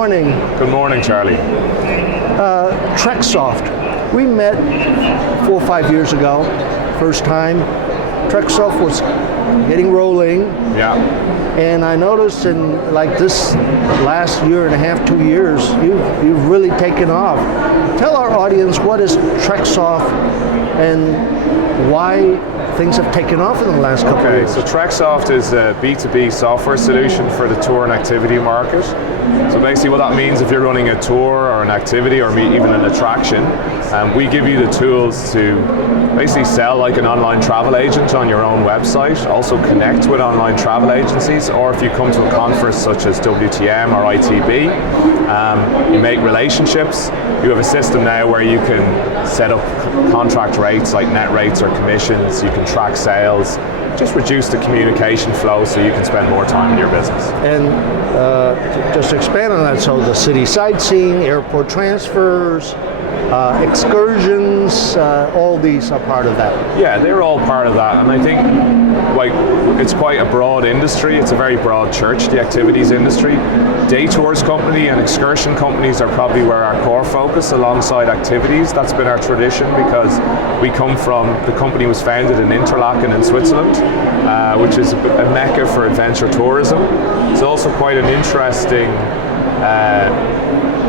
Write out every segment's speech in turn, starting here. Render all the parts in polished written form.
morning. Good morning, Charlie. TrekSoft. We met 4 or 5 years ago, first time. TrekSoft was getting rolling. Yeah. And I noticed in like this last year and a half, 2 years, you've really taken off. Tell our audience what is TrekSoft and why things have taken off in the last couple of years. So TrekSoft is a B2B software solution for the tour and activity market. So basically what that means, if you're running a tour or an activity or even an attraction, we give you the tools to basically sell like an online travel agent on your own website, also connect with online travel agencies, or if you come to a conference such as WTM or ITB, you make relationships. You have a system now where you can set up contract rates like net rates or commissions, you can track sales, just reduce the communication flow so you can spend more time in your business. And just to expand on that, so the city sightseeing, airport transfers, excursions, all these are part of that. Yeah, they're all part of that, and I think like it's quite a broad industry. It's a very broad church, the activities industry. Day tours company and excursion companies are probably where our core focus alongside activities. That's been our tradition because we come from, the company was founded in Interlaken in Switzerland, which is a mecca for adventure tourism. It's also quite an interesting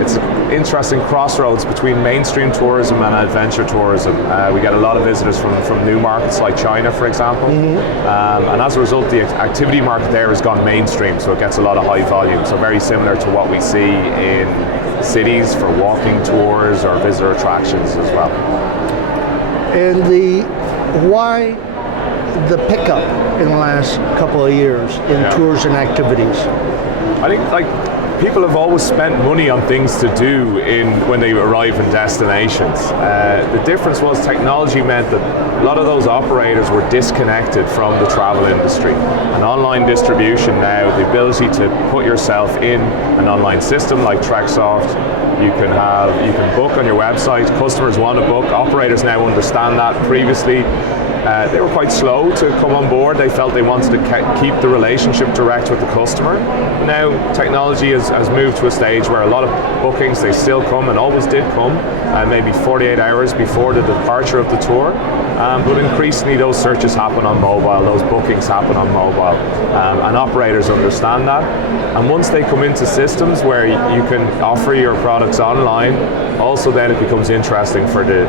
it's an interesting crossroads between mainstream tourism and adventure tourism. We get a lot of visitors from new markets like China, for example. And as a result, the activity market there has gone mainstream, so it gets a lot of high volume. So very similar to what we see in cities for walking tours or visitor attractions as well. And why the pickup in the last couple of years in tours and activities? I think people have always spent money on things to do when they arrive in destinations. The difference was technology meant that a lot of those operators were disconnected from the travel industry. And online distribution now, the ability to put yourself in an online system like TrekSoft, you can book on your website. Customers want to book. Operators now understand that. Previously, they were quite slow to come on board. They felt they wanted to keep the relationship direct with the customer. Now technology has moved to a stage where a lot of bookings, they still come and always did come, maybe 48 hours before the departure of the tour. But increasingly those searches happen on mobile, those bookings happen on mobile, and operators understand that. And once they come into systems where you can offer your products online, also then it becomes interesting for the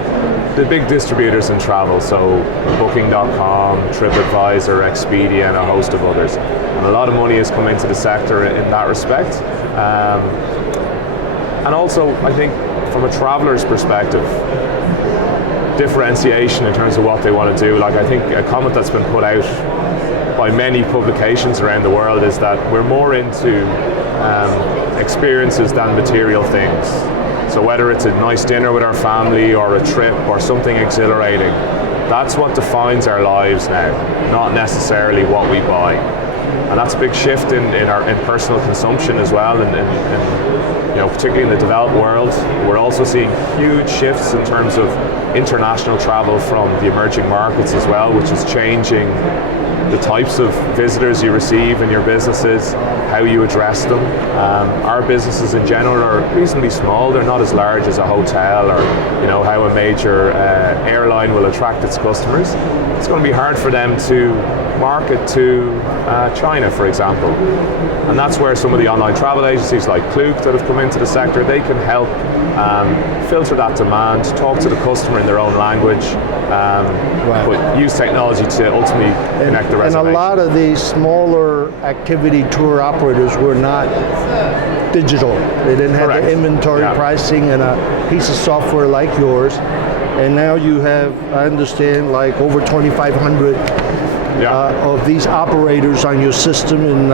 big distributors in travel, so Booking.com, TripAdvisor, Expedia, and a host of others. And a lot of money has come into the sector in that respect. And also, I think from a traveler's perspective, differentiation in terms of what they want to do. Like, I think a comment that's been put out by many publications around the world is that we're more into experiences than material things. So whether it's a nice dinner with our family or a trip or something exhilarating, that's what defines our lives now, not necessarily what we buy. And that's a big shift in personal consumption as well, and particularly in the developed world. We're also seeing huge shifts in terms of international travel from the emerging markets as well, which is changing the types of visitors you receive in your businesses, how you address them. Our businesses in general are reasonably small. They're not as large as a hotel or how a major airline will attract its customers. It's going to be hard for them to market to China, for example. And that's where some of the online travel agencies like Klook that have come into the sector, they can help filter that demand, talk to the customer in their own language, but use technology to ultimately connect the reservation. And a lot of these smaller activity tour operators were not digital. They didn't have the inventory pricing and a piece of software like yours. And now you have, I understand, like over 2,500 of these operators on your system in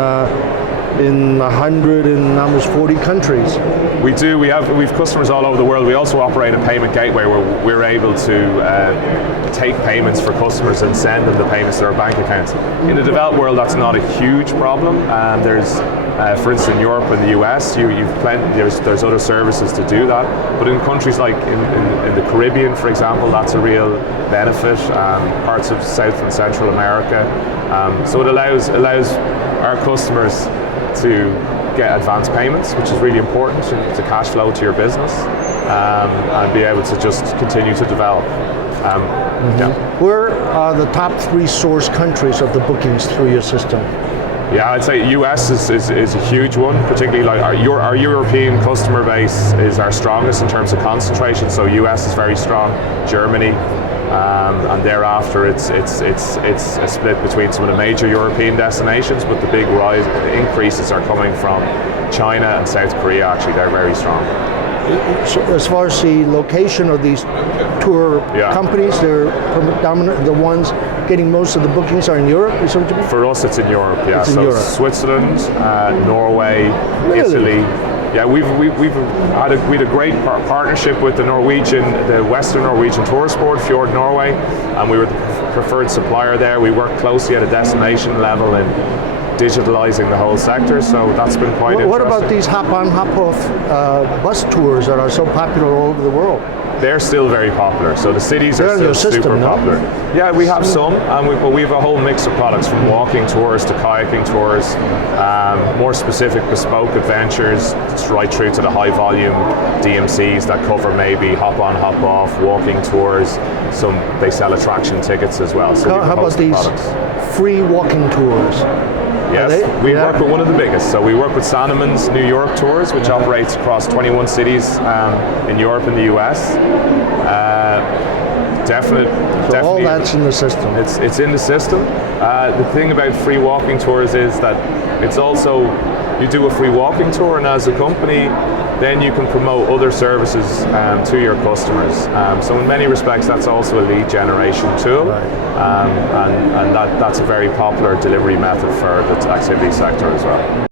100 and almost 40 countries. We do. We have customers all over the world. We also operate a payment gateway where we're able to take payments for customers and send them the payments to their bank accounts. In the developed world, that's not a huge problem. There's, for instance, in Europe and the US, there's other services to do that. But in countries like in the Caribbean, for example, that's a real benefit. Parts of South and Central America. So it allows our customers to get advance payments, which is really important to cash flow to your business, and be able to just continue to develop. Yeah. Where are the top 3 source countries of the bookings through your system? Yeah, I'd say US is a huge one, particularly like our European customer base is our strongest in terms of concentration. So US is very strong, Germany, and thereafter it's a split between some of the major European destinations, but the big increases are coming from China and South Korea. Actually, they're very strong. So as far as the location of these tour companies, they're predominant. The ones getting most of the bookings are in Europe. Is that what you mean? For us, it's in Europe. Yeah, it's in so Europe. Switzerland, Norway, Really? Italy. Yeah, we had a great partnership with the Western Norwegian Tourist Board, Fjord Norway, and we were the preferred supplier there. We worked closely at a destination level in digitalizing the whole sector, so that's been quite interesting. What about these hop-on, hop-off bus tours that are so popular all over the world? They're still very popular. So the cities They're are in your still system, super no? popular. Yeah, we have some, but we have a whole mix of products from walking tours to kayaking tours, more specific bespoke adventures, right through to the high volume DMCs that cover maybe hop on, hop off, walking tours. They sell attraction tickets as well. So How about these free walking tours? Yes, we work with one of the biggest. So we work with Sandeman's New York Tours, which operates across 21 cities in Europe and the US. Definitely. All that's in the system. It's in the system. The thing about free walking tours is that it's also, you do a free walking tour, and as a company, then you can promote other services to your customers. So in many respects, that's also a lead generation tool, Right. and that's a very popular delivery method for the activity sector as well.